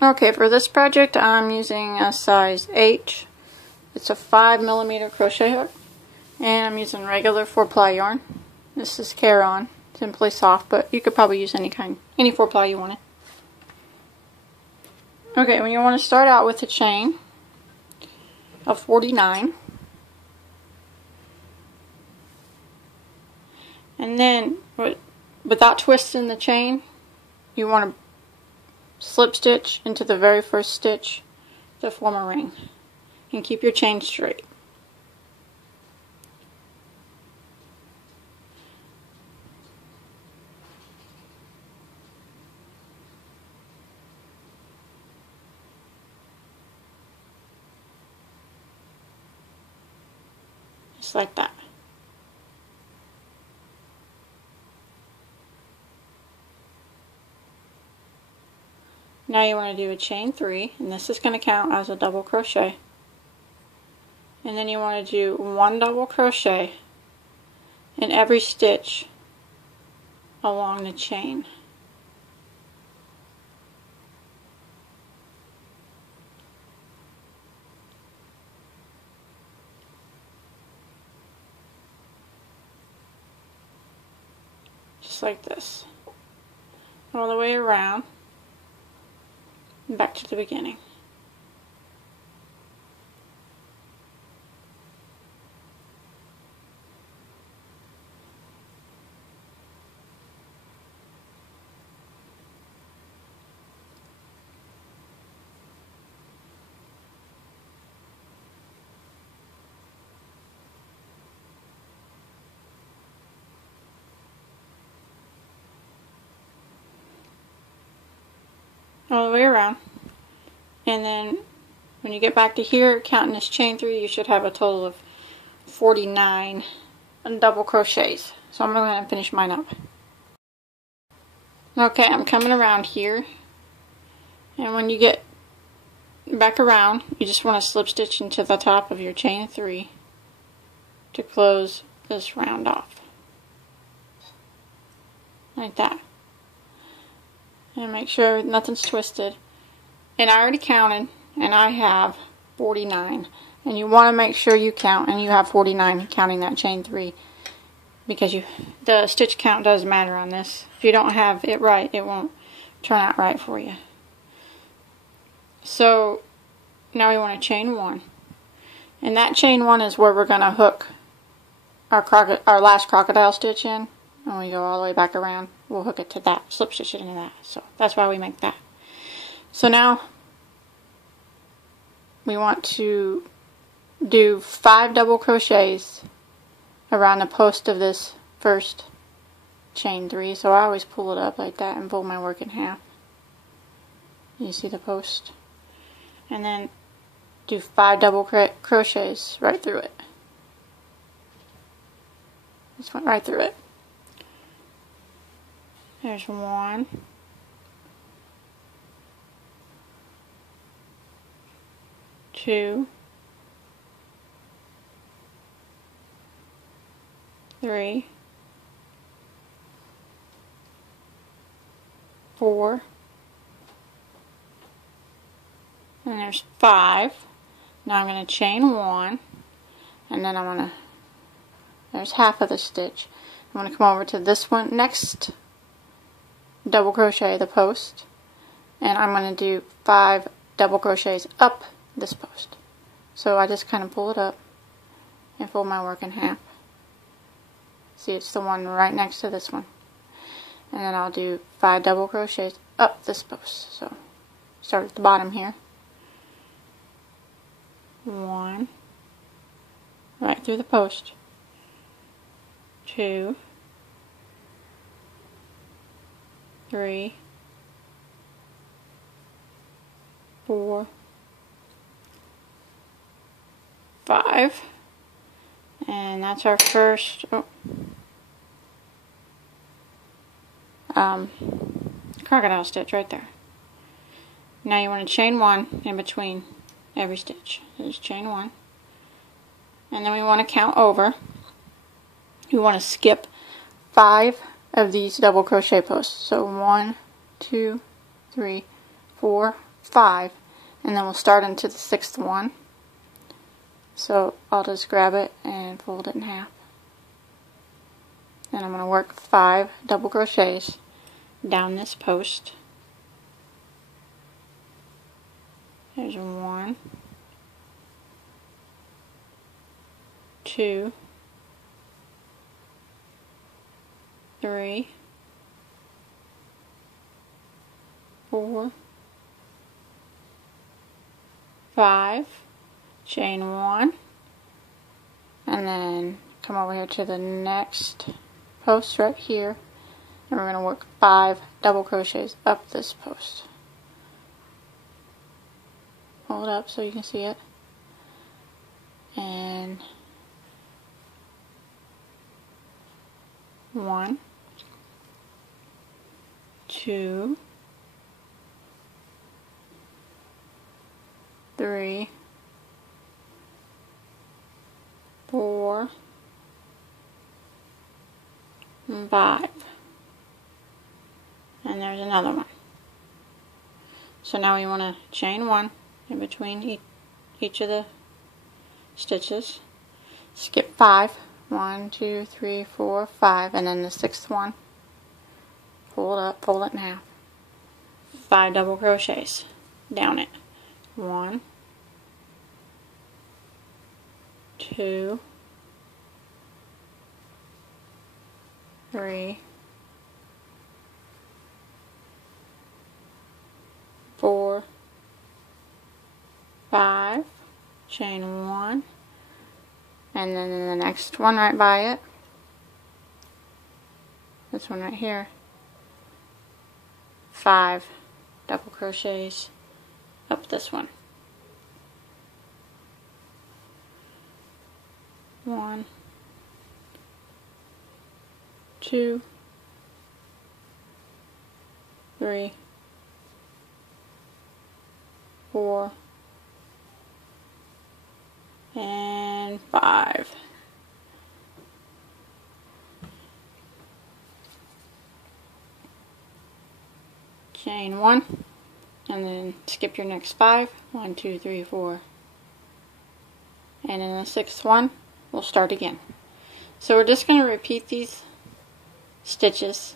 Okay, for this project I'm using a size H. It's a 5mm crochet hook, and I'm using regular 4-ply yarn. This is Caron, Simply Soft, but you could probably use any 4-ply you wanted. Okay, when you want to start out with a chain of 49, and then without twisting the chain, you want to slip stitch into the very first stitch to form a ring, and keep your chain straight. Just like that. Now you want to do a chain 3, and this is going to count as a double crochet. And then you want to do 1 double crochet in every stitch along the chain. Just like this. All the way around. Back to the beginning. All the way around, and then when you get back to here, counting this chain 3, you should have a total of 49 double crochets. So I'm going to go ahead and finish mine up. Okay, I'm coming around here, and when you get back around, you just want to slip stitch into the top of your chain 3 to close this round off, like that. And make sure nothing's twisted. And I already counted, and I have 49. And you want to make sure you count, and you have 49 counting that chain 3, because the stitch count does matter on this. If you don't have it right, it won't turn out right for you. So now we want to chain 1, and that chain 1 is where we're going to hook our last crocodile stitch in. When we go all the way back around, we'll hook it to that, slip stitch it into that. So that's why we make that. So now we want to do 5 double crochets around the post of this first chain 3. So I always pull it up like that and fold my work in half. You see the post? And then do 5 double crochets right through it. Just went right through it. There's 1, 2, 3, 4, and there's 5. Now I'm going to chain 1, and then there's half of the stitch. I'm going to come over to this one next, double crochet the post, and I'm going to do 5 double crochets up this post. So I just kind of pull it up and fold my work in half. See, it's the one right next to this one. And then I'll do 5 double crochets up this post. So start at the bottom here. 1 right through the post. 2, 3, 4, 5, and that's our first crocodile stitch right there. Now you want to chain 1 in between every stitch. Just chain 1, and then we want to count over. You want to skip 5 of these double crochet posts. So 1, 2, 3, 4, 5, and then we'll start into the 6th one. So I'll just grab it and fold it in half. And I'm going to work 5 double crochets down this post. There's 1, 2, 3, 4, 5, chain 1, and then come over here to the next post right here, and we're going to work 5 double crochets up this post. Hold it up so you can see it, and 1, 2, 3, 4, and 5, and there's another one. So now we want to chain 1 in between each of the stitches, skip 5, 1, 2, 3, 4, 5, and then the 6th one, pull it up, fold it in half, 5 double crochets down it, 1, 2, 3, 4, 5, chain 1, and then in the next one right by it, this one right here, 5 double crochets up this one. 1, 2, 3, 4, and 5. Chain 1, and then skip your next 5, 1, 2, 3, 4, and in the 6th one we'll start again. So we're just going to repeat these stitches,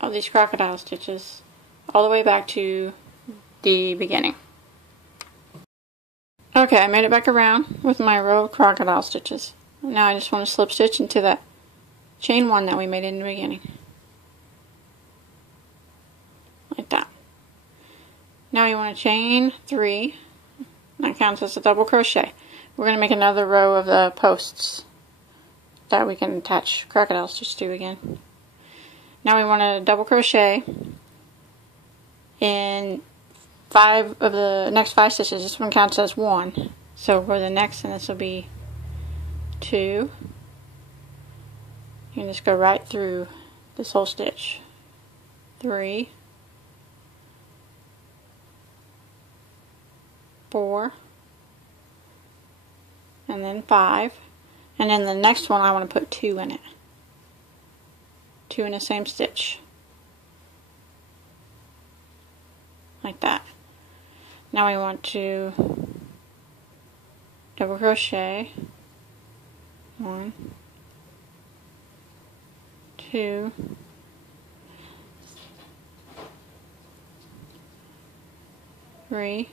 all these crocodile stitches, all the way back to the beginning. Okay, I made it back around with my row of crocodile stitches. Now I just want to slip stitch into that chain 1 that we made in the beginning. Like that. Now you want to chain 3. That counts as a double crochet. We're going to make another row of the posts that we can attach crocodile stitch to again. Now we want to double crochet in 5 of the next 5 stitches. This one counts as 1. So for the next, and this will be 2. You can just go right through this whole stitch. 3, 4, and then 5, and then the next one I want to put 2 in it. 2 in the same stitch. Like that. Now we want to double crochet 1, 2, 3,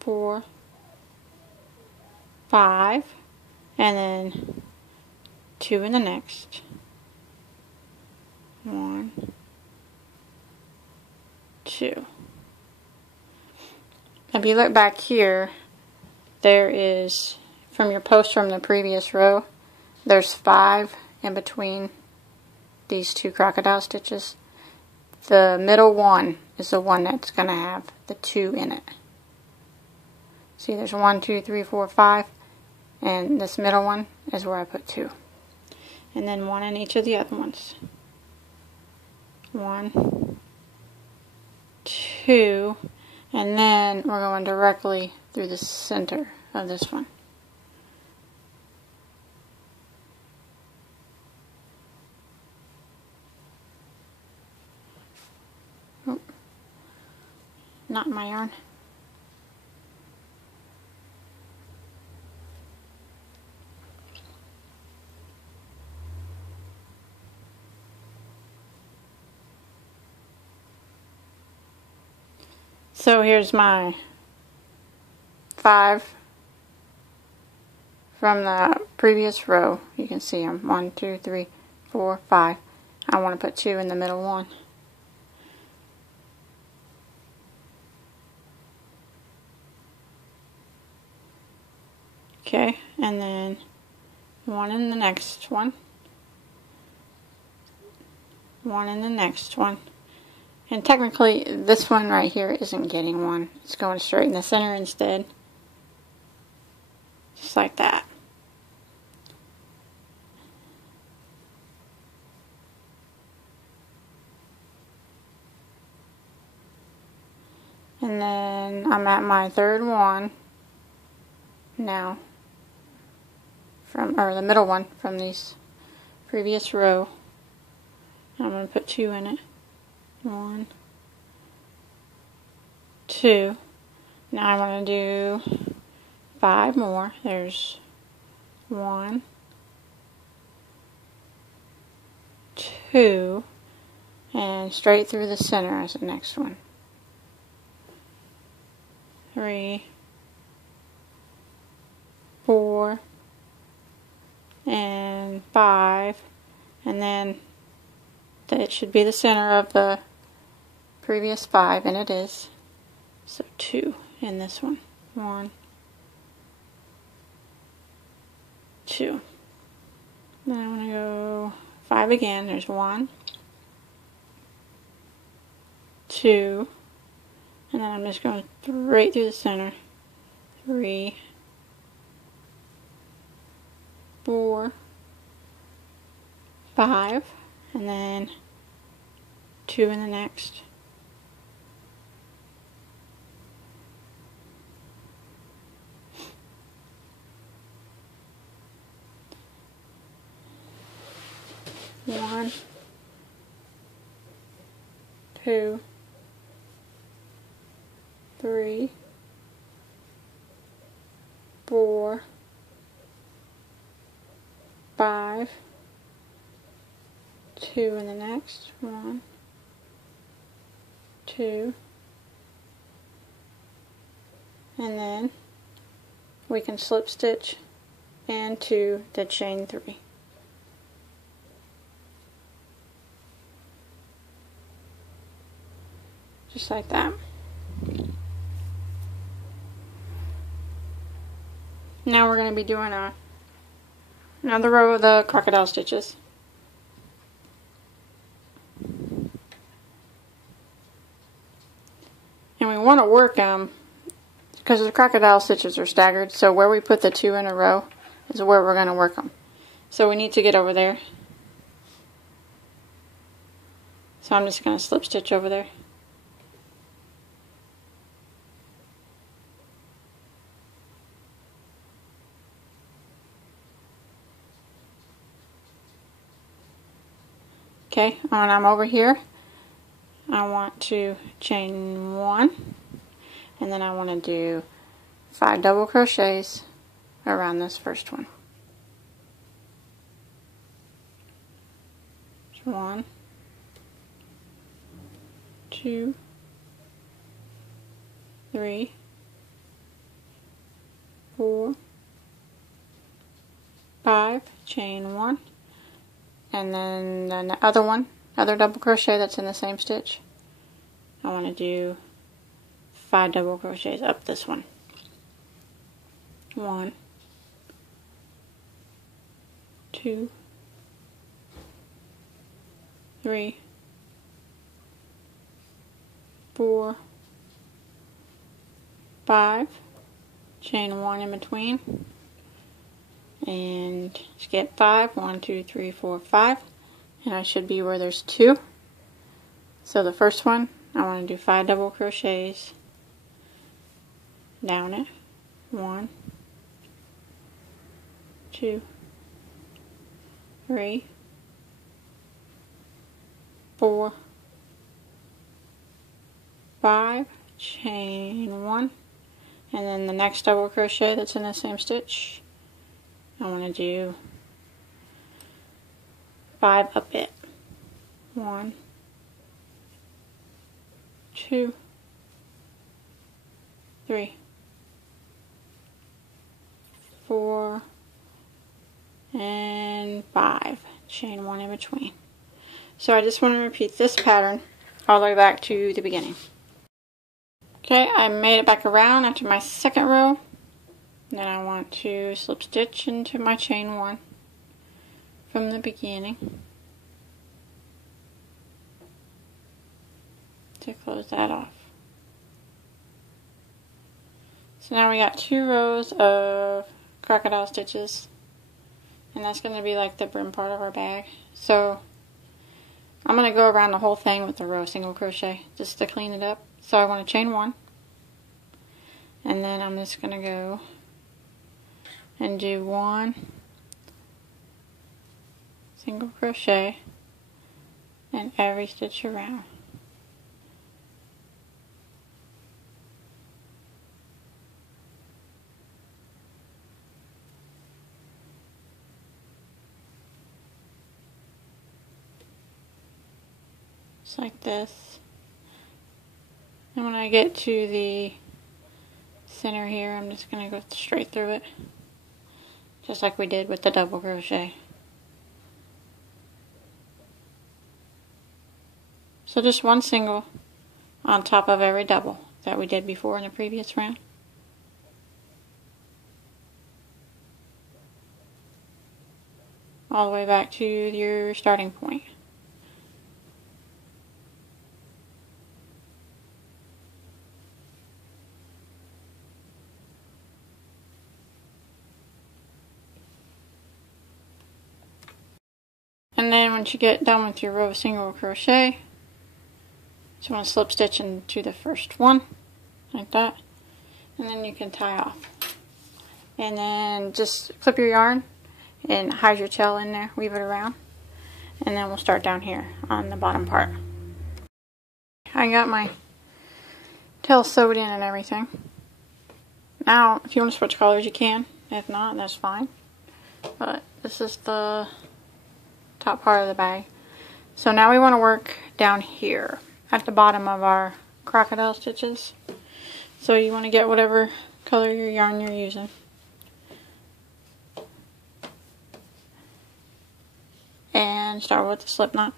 4, 5, and then 2 in the next. 1, 2. If you look back here, there is, from your post from the previous row, there's 5 in between these 2 crocodile stitches. The middle one is the one that's going to have the 2 in it. See, there's 1, 2, 3, 4, 5, and this middle one is where I put 2. And then 1 in each of the other ones. 1, 2, and then we're going directly through the center of this one. knot in my yarn. So here's my 5 from the previous row. You can see them. 1, 2, 3, 4, 5. I want to put 2 in the middle one. Okay, and then 1 in the next one. 1 in the next one. And technically, this one right here isn't getting 1. It's going straight in the center instead. Just like that. And then I'm at my third one now. Or the middle one from these previous row. I'm going to put 2 in it. 1, 2. Now I'm going to do 5 more. There's 1, 2, and straight through the center as the next one. 3, 4, and 5, and then that should be the center of the previous 5, and it is. So 2 in this one. 1, 2. Then I'm going to go 5 again. There's 1, 2, and then I'm just going straight through the center. 3, 4, 5, and then 2 in the next. One, 2, 3, 4, 5, 2 in the next. 1, 2, and then we can slip stitch into the chain 3. Just like that. Now we're going to be doing another row of the crocodile stitches. And we want to work them because the crocodile stitches are staggered, so where we put the 2 in a row is where we're going to work them. So we need to get over there. So I'm just going to slip stitch over there. Okay, when I'm over here, I want to chain 1, and then I want to do 5 double crochets around this first one. 1, 2, 3, 4, 5, chain 1, and then the other double crochet that's in the same stitch. I want to do 5 double crochets up this one. 1, 2, 3, 4, 5, chain 1 in between, and skip 5, 1, 2, 3, 4, 5, and I should be where there's 2. So the first one, I want to do 5 double crochets down it. 1, 2, 3, 4, 5, chain 1, and then the next double crochet that's in the same stitch, I want to do 5 up it. 1, 2, 3, 4, and 5. Chain 1 in between. So I just want to repeat this pattern all the way back to the beginning. Okay, I made it back around after my second row. Then I want to slip stitch into my chain 1 from the beginning to close that off. So now we got 2 rows of crocodile stitches, and that's going to be like the brim part of our bag. So I'm going to go around the whole thing with a row single crochet just to clean it up. So I want to chain 1, and then I'm just going to go and do 1 single crochet in every stitch around. Just like this. And when I get to the center here, I'm just going to go straight through it, just like we did with the double crochet. So just 1 single on top of every double that we did before in the previous round. All the way back to your starting point. And then once you get done with your row of single crochet, just want to slip stitch into the first one, like that, and then you can tie off. And then just clip your yarn and hide your tail in there, weave it around, and then we'll start down here on the bottom part. I got my tail sewed in and everything. Now, if you want to switch colors, you can. If not, that's fine. But this is the top part of the bag. So now we want to work down here at the bottom of our crocodile stitches. So you want to get whatever color your yarn you're using. And start with the slip knot.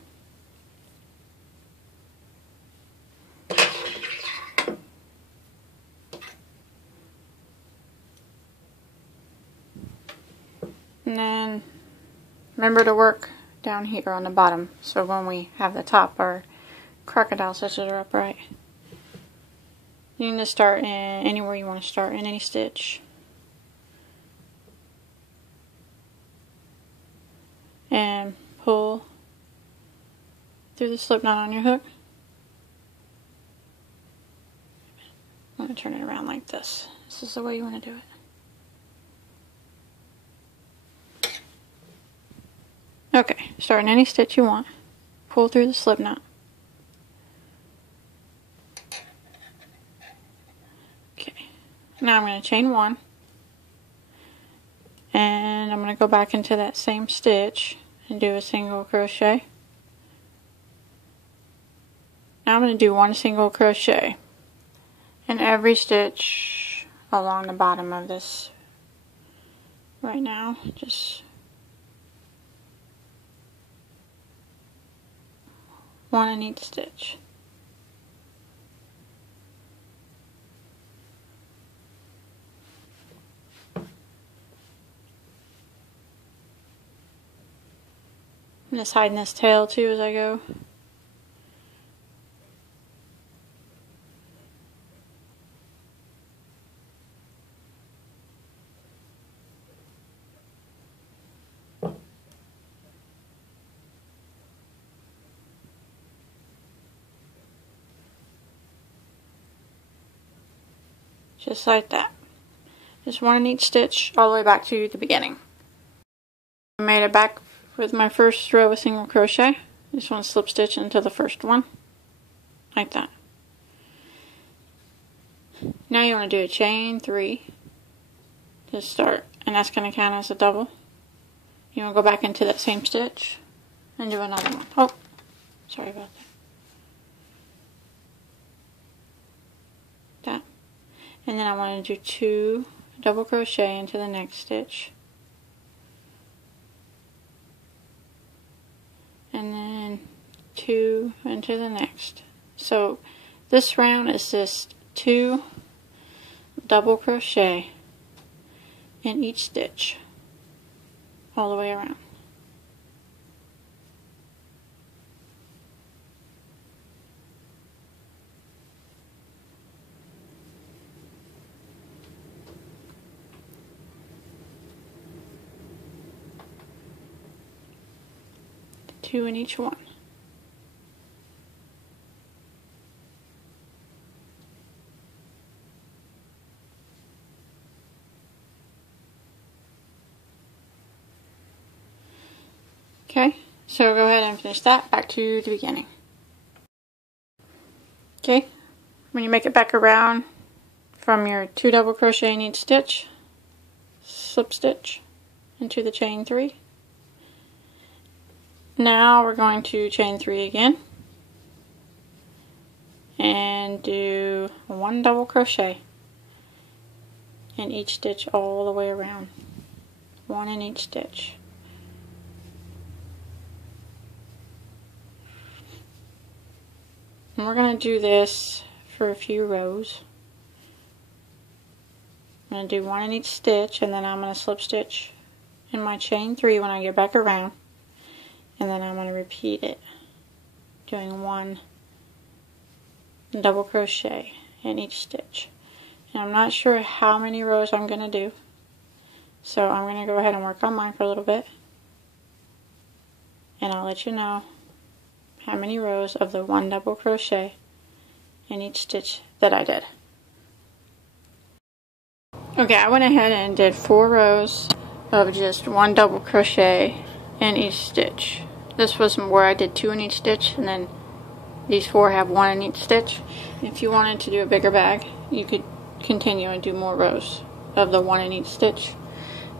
And then remember to work down here on the bottom, so when we have the top, our crocodile stitches are upright. You need to start in anywhere you want to start, in any stitch. And pull through the slip knot on your hook. I'm going to turn it around like this. This is the way you want to do it. Okay, start in any stitch you want. Pull through the slip knot. Okay, now I'm going to chain 1. And I'm going to go back into that same stitch and do a single crochet. Now I'm going to do 1 single crochet in every stitch along the bottom of this right now. Just 1 in each stitch. I'm just hiding this tail too as I go. Just like that. Just 1 in each stitch all the way back to the beginning. I made it back with my first row of single crochet. Just want to slip stitch into the first one, like that. Now you want to do a chain 3 to start, and that's going to count as a double. You want to go back into that same stitch and do another one. Oh, sorry about that. And then I want to do 2 double crochet into the next stitch. And then 2 into the next. So this round is just 2 double crochet in each stitch all the way around. Two in each one. Okay, so go ahead and finish that. Back to the beginning. Okay, when you make it back around from your 2 double crochet in each stitch, slip stitch into the chain 3. Now we're going to chain 3 again and do 1 double crochet in each stitch all the way around. 1 in each stitch. And we're going to do this for a few rows. I'm going to do 1 in each stitch, and then I'm going to slip stitch in my chain 3 when I get back around. And then I'm going to repeat it, doing 1 double crochet in each stitch. And I'm not sure how many rows I'm going to do, so I'm going to go ahead and work on mine for a little bit, and I'll let you know how many rows of the 1 double crochet in each stitch that I did. Okay, I went ahead and did 4 rows of just 1 double crochet in each stitch. This was where I did 2 in each stitch, and then these 4 have 1 in each stitch. If you wanted to do a bigger bag, you could continue and do more rows of the 1 in each stitch.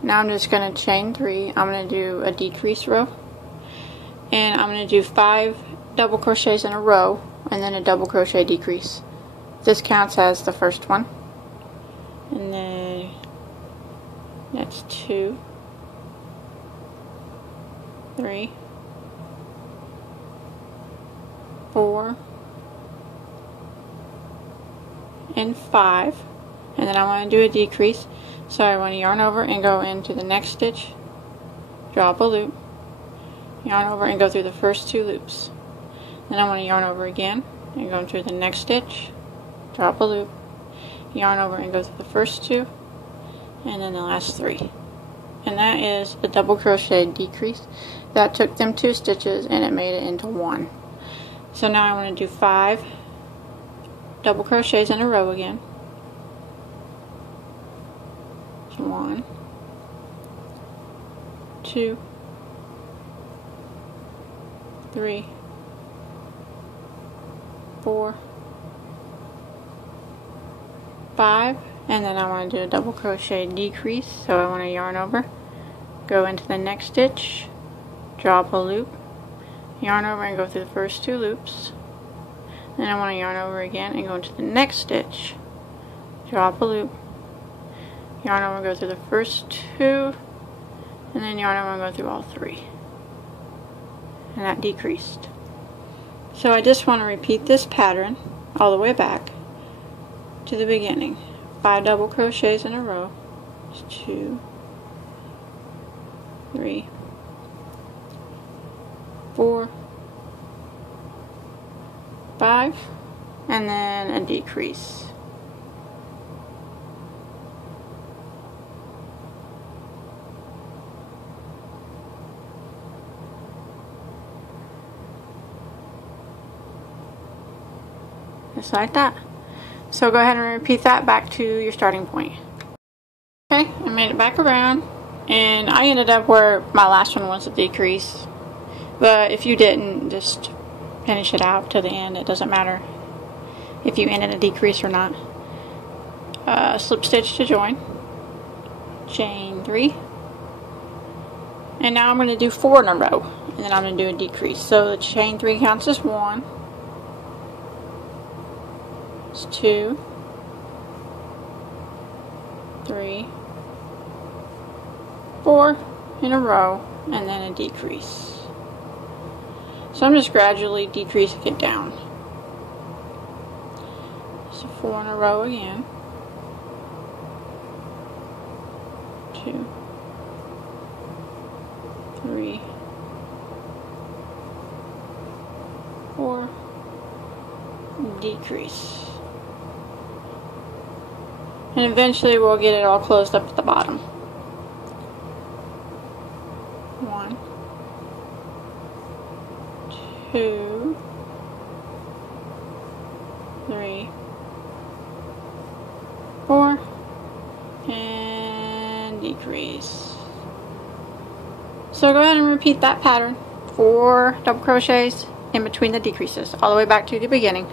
Now I'm just going to chain 3. I'm going to do a decrease row, and I'm going to do 5 double crochets in a row and then a double crochet decrease. This counts as the first one, and then that's 2, 3, 4, and 5, and then I want to do a decrease, so I want to yarn over and go into the next stitch, drop a loop, yarn over and go through the first 2 loops. Then I want to yarn over again and go through the next stitch, drop a loop, yarn over and go through the first 2, and then the last 3. And that is a double crochet decrease. That took them 2 stitches and it made it into 1. So now I want to do 5 double crochets in a row again. 1, 2, 3, 4, 5, and then I want to do a double crochet decrease, so I want to yarn over, go into the next stitch, drop a loop, yarn over and go through the first 2 loops. Then I want to yarn over again and go into the next stitch, drop a loop, yarn over and go through the first 2, and then yarn over and go through all 3. And that decreased. So I just want to repeat this pattern all the way back to the beginning. 5 double crochets in a row. 2, 3, 4, 5, and then a decrease. Just like that. So go ahead and repeat that back to your starting point. Okay, I made it back around, and I ended up where my last one was a decrease. But if you didn't, just finish it out to the end. It doesn't matter if you ended a decrease or not. slip stitch to join, chain 3, and now I'm going to do 4 in a row, and then I'm going to do a decrease. So the chain 3 counts as 1, it's 2, 3, 4 in a row, and then a decrease. So I'm just gradually decreasing it down. So 4 in a row again. 2, 3, 4, decrease. And eventually we'll get it all closed up at the bottom. 1, 2, 3, 4, and decrease. So go ahead and repeat that pattern, 4 double crochets in between the decreases, all the way back to the beginning.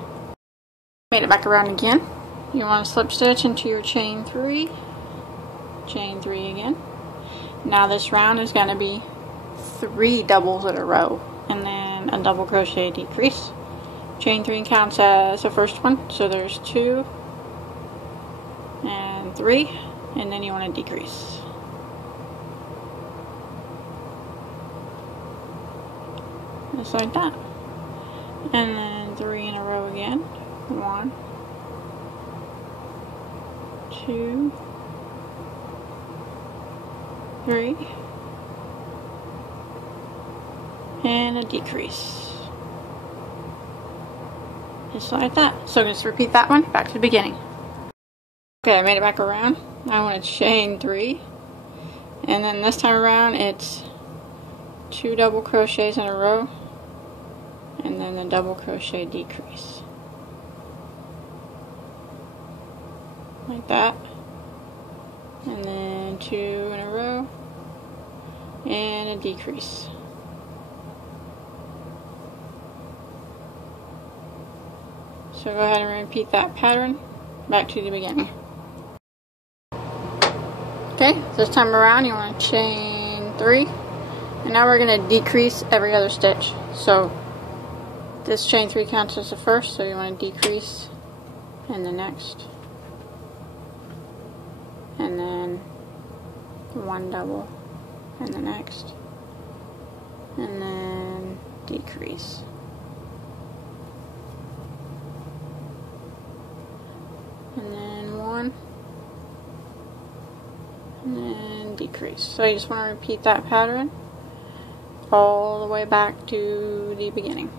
Made it back around again. You want to slip stitch into your chain 3, chain 3 again. Now this round is going to be 3 doubles in a row, and then a double crochet decrease. Chain 3 counts as the first one, so there's 2 and 3, and then you want to decrease. Just like that. And then 3 in a row again. 1, 2, 3, and a decrease. Just like that. So just repeat that one back to the beginning. Okay, I made it back around. I want to chain 3, and then this time around it's 2 double crochets in a row, and then the double crochet decrease. Like that. And then 2 in a row, and a decrease. So go ahead and repeat that pattern back to the beginning. Okay, this time around you want to chain 3, and now we're going to decrease every other stitch. So this chain 3 counts as the first, so you want to decrease in the next, and then 1 double in the next, and then decrease. And then 1, and then decrease. So you just want to repeat that pattern all the way back to the beginning.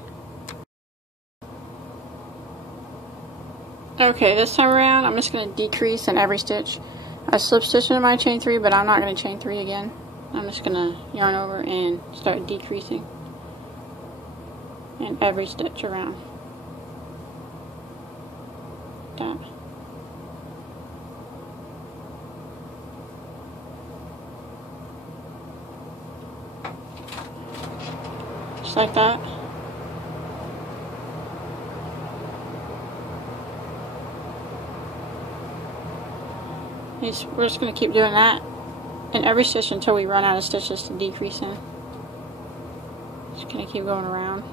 Okay, this time around I'm just going to decrease in every stitch. I slip stitch into my chain 3, but I'm not going to chain 3 again. I'm just going to yarn over and start decreasing in every stitch around. That. Just like that. We're just going to keep doing that in every stitch until we run out of stitches to decrease in. Just going to keep going around.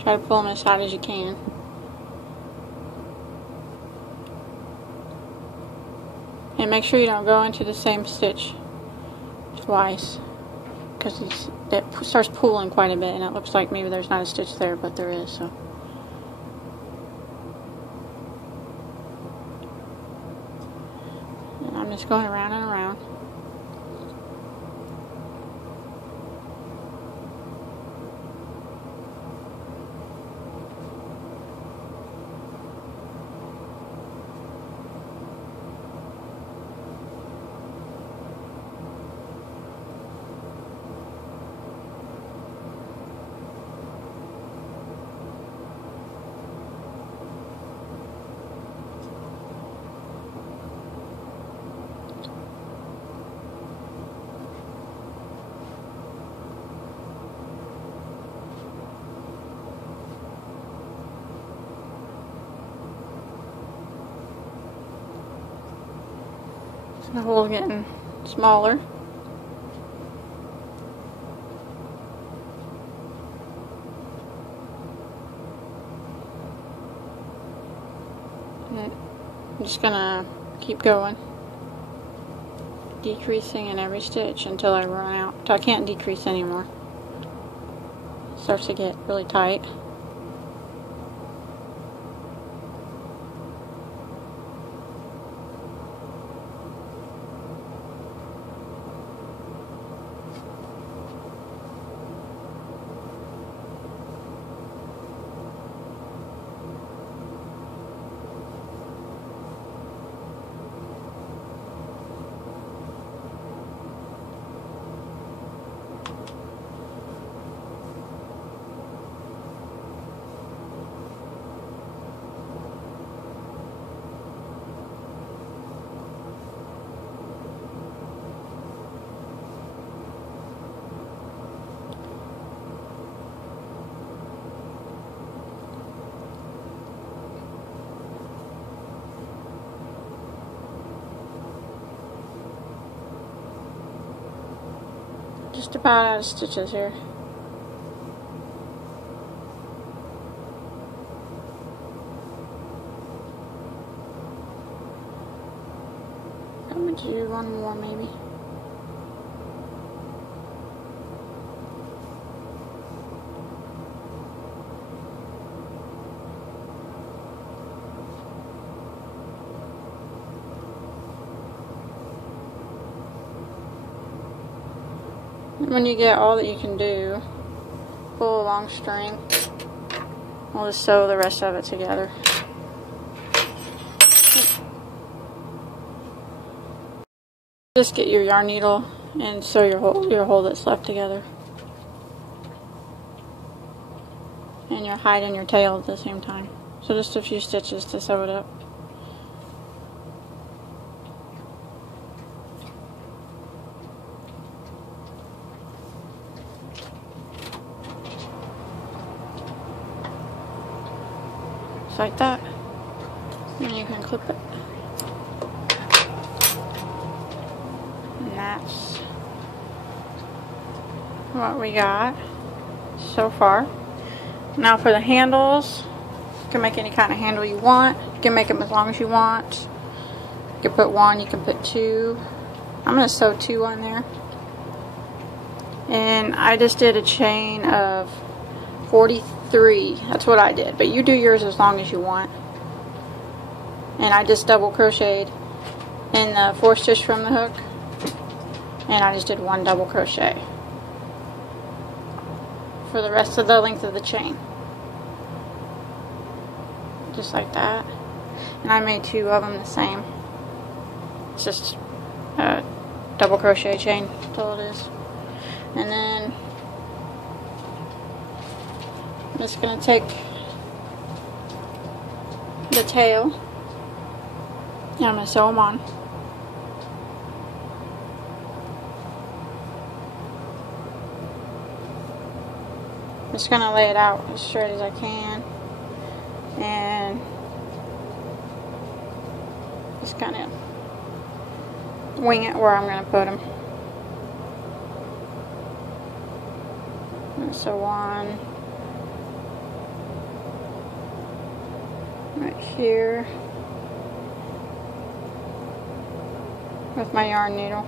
Try to pull them as hard as you can. And make sure you don't go into the same stitch twice, because it starts pulling quite a bit, and it looks like maybe there's not a stitch there, but there is. So and I'm just going around and around. The hole getting smaller. And I'm just gonna keep going, decreasing in every stitch until I run out, until I can't decrease anymore. It starts to get really tight. Just about out of stitches here. I'm going to do one more maybe. When you get all that you can do, pull a long string. I'll just sew the rest of it together. Just get your yarn needle and sew your hole that's left together. And your hide and your tail at the same time. So just a few stitches to sew it up. Just like that. And you can clip it. And that's what we got so far. Now for the handles, you can make any kind of handle you want. You can make them as long as you want. You can put one, you can put two. I'm going to sew two on there. And I just did a chain of 43. That's what I did. But you do yours as long as you want. And I just double crocheted in the 4th stitch from the hook. And I just did one double crochet for the rest of the length of the chain. Just like that. And I made 2 of them the same. It's just a double crochet chain, that's all it is. And then I'm just going to take the tail and I'm going to sew them on. I'm just going to lay it out as straight as I can and just kind of wing it where I'm going to put them. And so one right here with my yarn needle.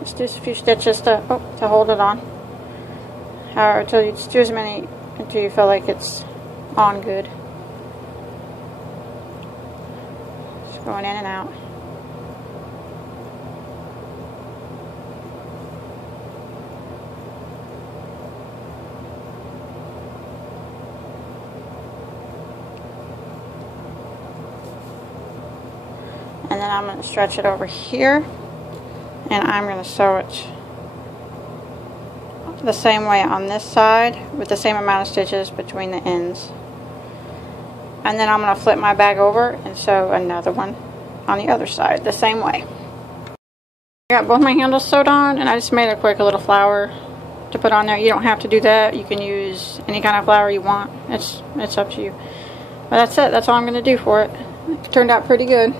Just do a few stitches to hold it on. However, until you just do as many until you feel like it's on good. Just going in and out. And then I'm going to stretch it over here. And I'm going to sew it the same way on this side with the same amount of stitches between the ends. And then I'm going to flip my bag over and sew another one on the other side the same way. I got both my handles sewed on, and I just made a quick little flower to put on there. You don't have to do that. You can use any kind of flower you want. It's up to you. But that's it. That's all I'm going to do for it. It turned out pretty good.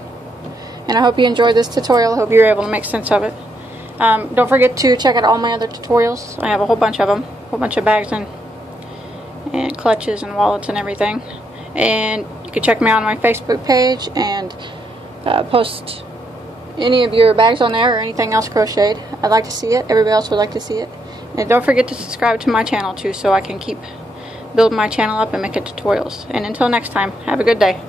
And I hope you enjoyed this tutorial. I hope you were able to make sense of it. Don't forget to check out all my other tutorials. I have a whole bunch of them. A whole bunch of bags and clutches and wallets and everything. And you can check me out on my Facebook page and post any of your bags on there or anything else crocheted. I'd like to see it. Everybody else would like to see it. And don't forget to subscribe to my channel too, so I can keep building my channel up and making tutorials. And until next time, have a good day.